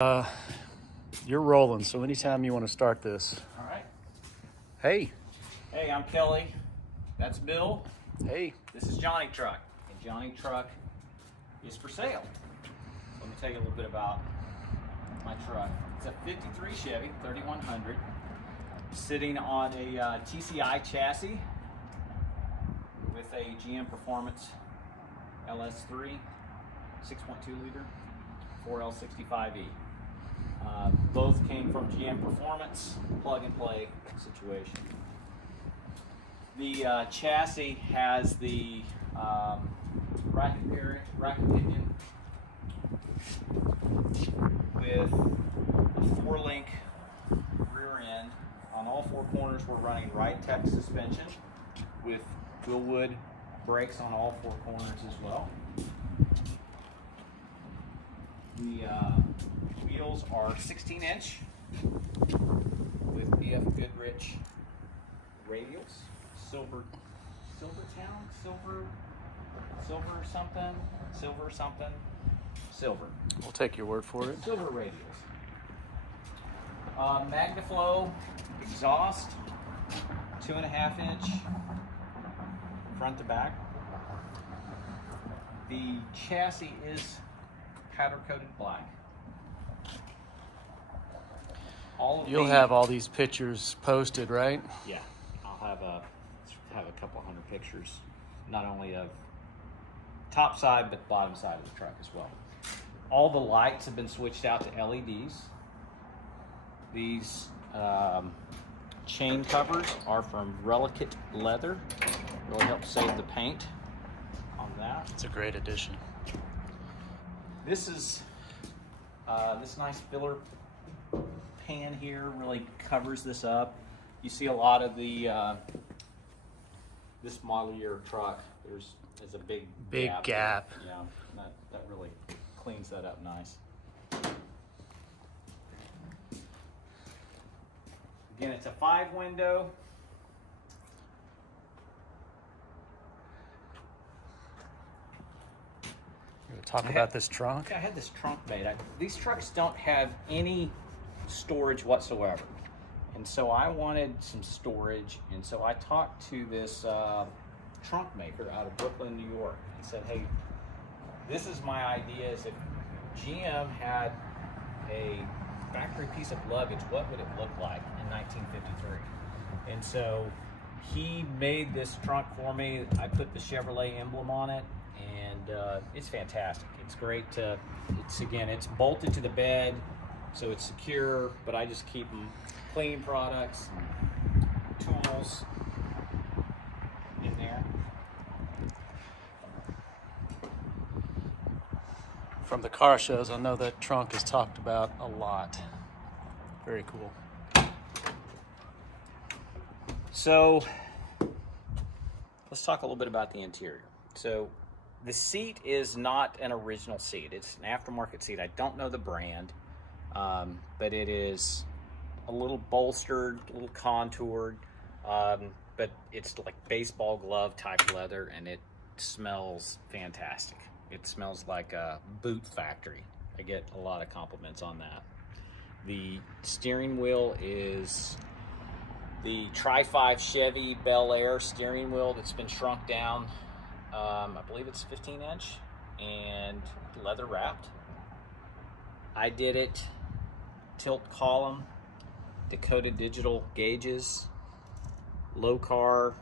You're rolling, so anytime you want to start this. All right. Hey. Hey, I'm Kelly. That's Bill. Hey. This is Johnny Truck. And Johnny Truck is for sale. Let me tell you a little bit about my truck. It's a 53 Chevy 3100 sitting on a TCI chassis with a GM Performance LS3 6.2 liter 4L65E. Both came from GM Performance, plug and play situation. The chassis has the racket pinion with a 4-link rear end. On all four corners we're running Ridetech suspension with Wilwood brakes on all four corners as well. The wheels are 16-inch with BF Goodrich radials, silver silver. We'll take your word for it. Silver radials. Magnaflow exhaust, 2.5-inch front to back. The chassis is powder coated black. You'll have all these pictures posted, right? Yeah, I'll have a couple hundred pictures, not only of top side but bottom side of the truck as well. All the lights have been switched out to LEDs. These chain covers are from Relicate leather. Really helps save the paint on that. It's a great addition. This is this nice filler pan here really covers this up. You see a lot of the this model year truck. There's a big gap. Yeah, that really cleans that up nice. Again, it's a 5-window. You want to talk about this trunk? I had this trunk made. These trucks don't have any storage whatsoever, and so I wanted some storage, and so I talked to this trunk maker out of Brooklyn, New York, and said, hey, this is my idea, is if GM had a factory piece of luggage, what would it look like in 1953? And so he made this trunk for me. I put the Chevrolet emblem on it, and it's fantastic. It's great. It's bolted to the bed, so it's secure, but I just keep them cleaning products and tools in there. From the car shows, I know that trunk is talked about a lot. Very cool. So let's talk a little bit about the interior. So the seat is not an original seat. It's an aftermarket seat. I don't know the brand, but it is a little bolstered, a little contoured, but it's like baseball glove type leather, and it smells fantastic. It smells like a boot factory. I get a lot of compliments on that. The steering wheel is the Tri-5 Chevy Bel Air steering wheel that's been shrunk down. I believe it's 15-inch and leather wrapped. Ididit tilt column, Dakota Digital gauges, Lokar,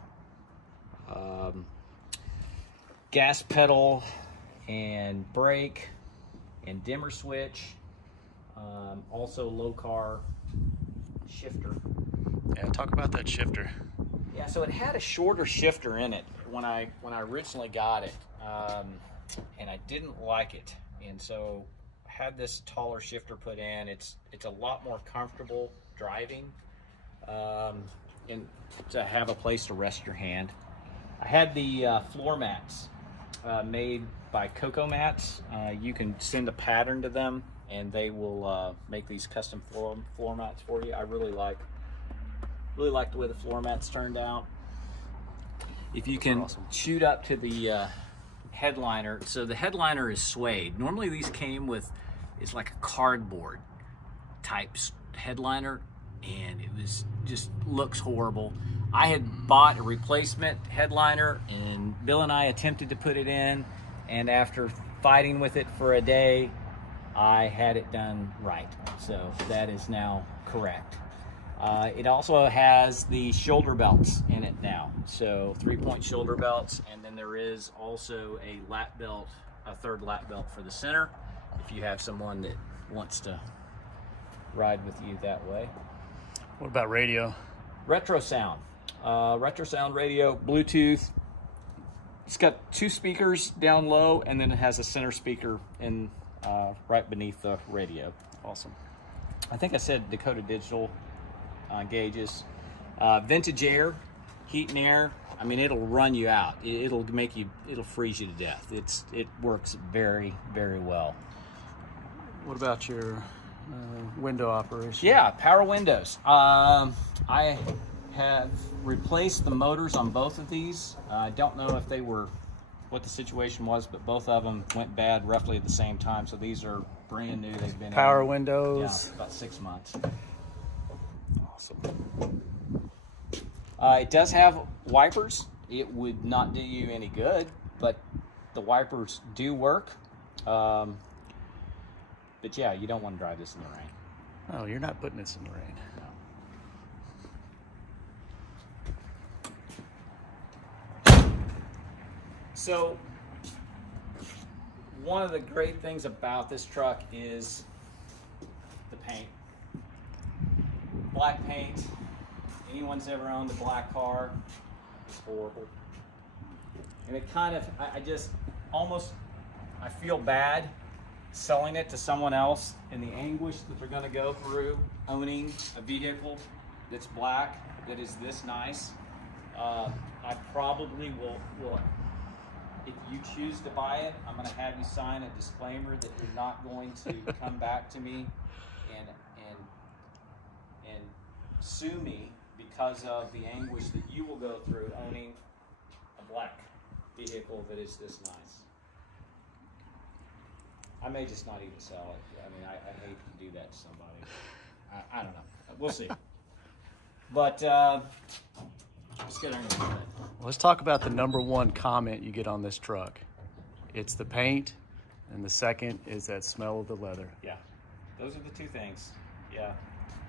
gas pedal and brake and dimmer switch, also Lokar shifter. Yeah, talk about that shifter. Yeah, so it had a shorter shifter in it when I originally got it, and I didn't like it, and so I had this taller shifter put in. It's a lot more comfortable driving, and to have a place to rest your hand. I had the floor mats made by Coco Mats. You can send a pattern to them, and they will make these custom floor mats for you. I really like the way the floor mats turned out. If you can shoot up to the headliner, so the headliner is suede. Normally these came with is like a cardboard type headliner, and it was just looks horrible. I had bought a replacement headliner, and Bill and I attempted to put it in, and after fighting with it for a day, I had it done right. So that is now correct. It also has the shoulder belts in it now. So 3-point shoulder belts, and then there is also a lap belt, a third lap belt for the center, if you have someone that wants to ride with you that way. What about radio? Retrosound. Retrosound radio, Bluetooth. It's got 2 speakers down low, and then it has a center speaker in right beneath the radio. Awesome. I think I said Dakota Digital gauges. Vintage air, heat and air. I mean, it'll run you out. It'll freeze you to death. It works very, very well. What about your window operation? Yeah, power windows. I have replaced the motors on both of these. I don't know if they were, what the situation was, but both of them went bad roughly at the same time. So these are brand new. They've been power in, windows. Yeah, about 6 months. Awesome. It does have wipers. It would not do you any good, but the wipers do work. But yeah, you don't want to drive this in the rain. No, you're not putting this in the rain. No. So, one of the great things about this truck is the paint. Black paint. Anyone's ever owned a black car, it's horrible. And it kind of, I just almost, I feel bad selling it to someone else and the anguish that they're going to go through owning a vehicle that's black, that is this nice. I probably will, if you choose to buy it, I'm going to have you sign a disclaimer that you're not going to come back to me and sue me because of the anguish that you will go through owning a black vehicle that is this nice. I may just not even sell it. I mean, I hate to do that to somebody. I don't know. We'll see. But let's get underneath that. Let's talk about the #1 comment you get on this truck. It's the paint, and the second is that smell of the leather. Yeah, those are the 2 things. Yeah,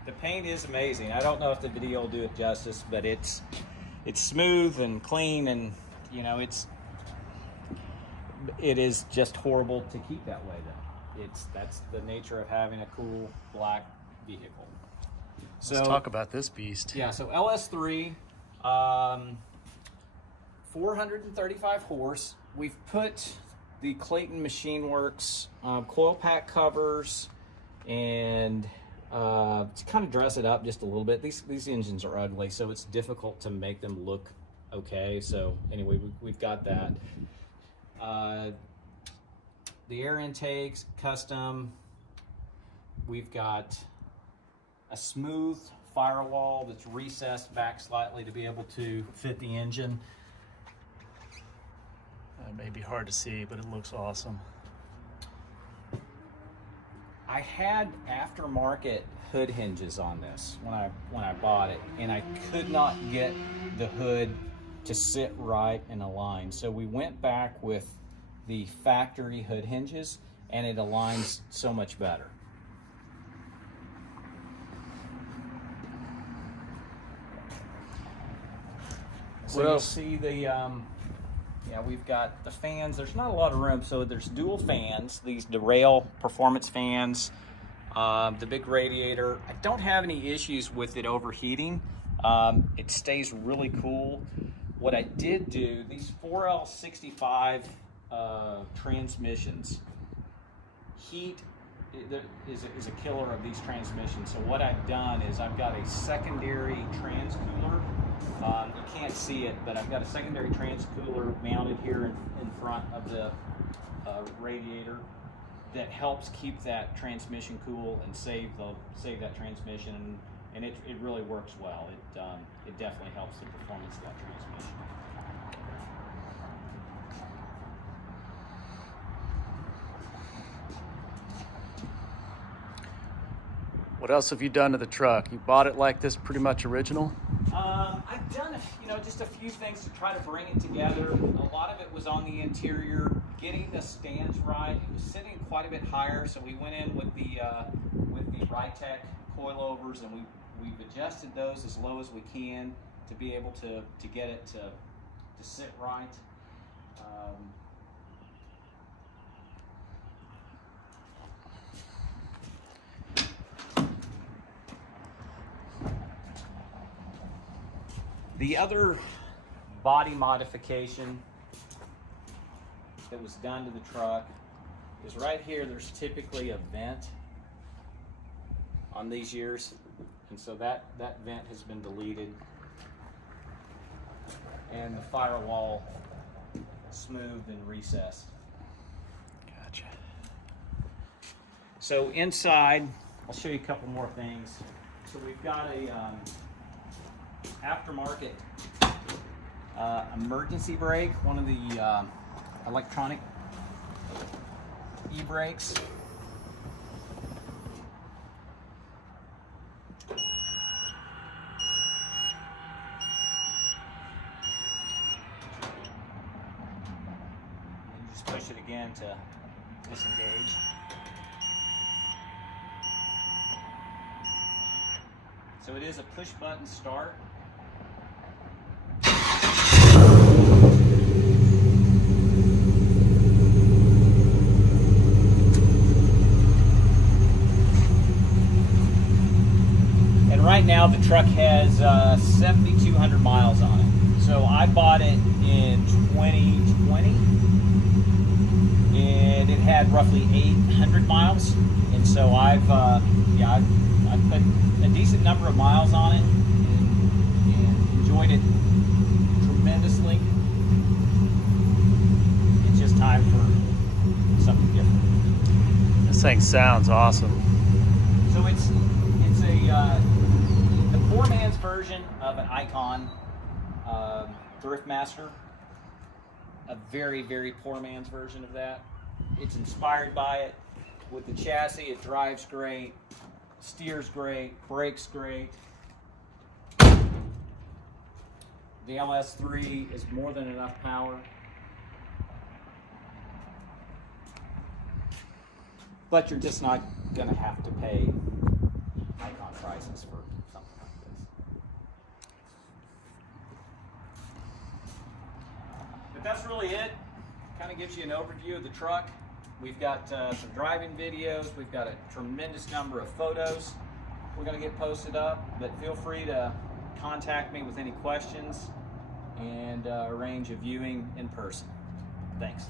the paint is amazing. I don't know if the video will do it justice, but it's smooth and clean, and you know it is just horrible to keep that way though. That's the nature of having a cool black vehicle. So let's talk about this beast. Yeah, so LS3, 435 horse. We've put the Clayton Machine Works coil pack covers and to kind of dress it up just a little bit. These engines are ugly, so it's difficult to make them look okay. So anyway, we've got that. The air intakes, custom. We've got a smooth firewall that's recessed back slightly to be able to fit the engine. It may be hard to see, but it looks awesome. I had aftermarket hood hinges on this when I bought it, and I could not get the hood to sit right and align. So we went back with the factory hood hinges, and it aligns so much better. So you'll see the, yeah, we've got the fans. There's not a lot of room, so there's dual fans, these derail performance fans, the big radiator. I don't have any issues with it overheating. It stays really cool. What I did do, these 4L65 transmissions, heat is a killer of these transmissions. So what I've done is I've got a secondary transcooler. You can't see it, but I've got a secondary transcooler mounted here in front of the radiator that helps keep that transmission cool and save that transmission, and it really works well. It definitely helps the performance of that transmission. What else have you done to the truck? You bought it like this, pretty much original? I've done, just a few things to try to bring it together. A lot of it was on the interior, getting the stands right. It was sitting quite a bit higher, so we went in with the Ridetech coilovers, and we've adjusted those as low as we can to be able to get it to sit right. The other body modification that was done to the truck is right here. There's typically a vent on these years, and so that vent has been deleted, and the firewall smoothed and recessed. Gotcha. So inside, I'll show you a couple more things. So we've got a aftermarket emergency brake, one of the electronic e-brakes. And just push it again to disengage. So it is a push button start. Right now the truck has 7,200 miles on it. So I bought it in 2020 and it had roughly 800 miles. And so I've put a decent number of miles on it and enjoyed it tremendously. It's just time for something different. This thing sounds awesome. So it's a poor man's version of an Icon Thriftmaster. A very, very poor man's version of that. It's inspired by it. With the chassis, it drives great, steers great, brakes great. The LS3 is more than enough power. But you're just not going to have to pay Icon prices for something like this. But that's really it. Kind of gives you an overview of the truck. We've got some driving videos. We've got a tremendous number of photos we're going to get posted up. But feel free to contact me with any questions and arrange a viewing in person. Thanks.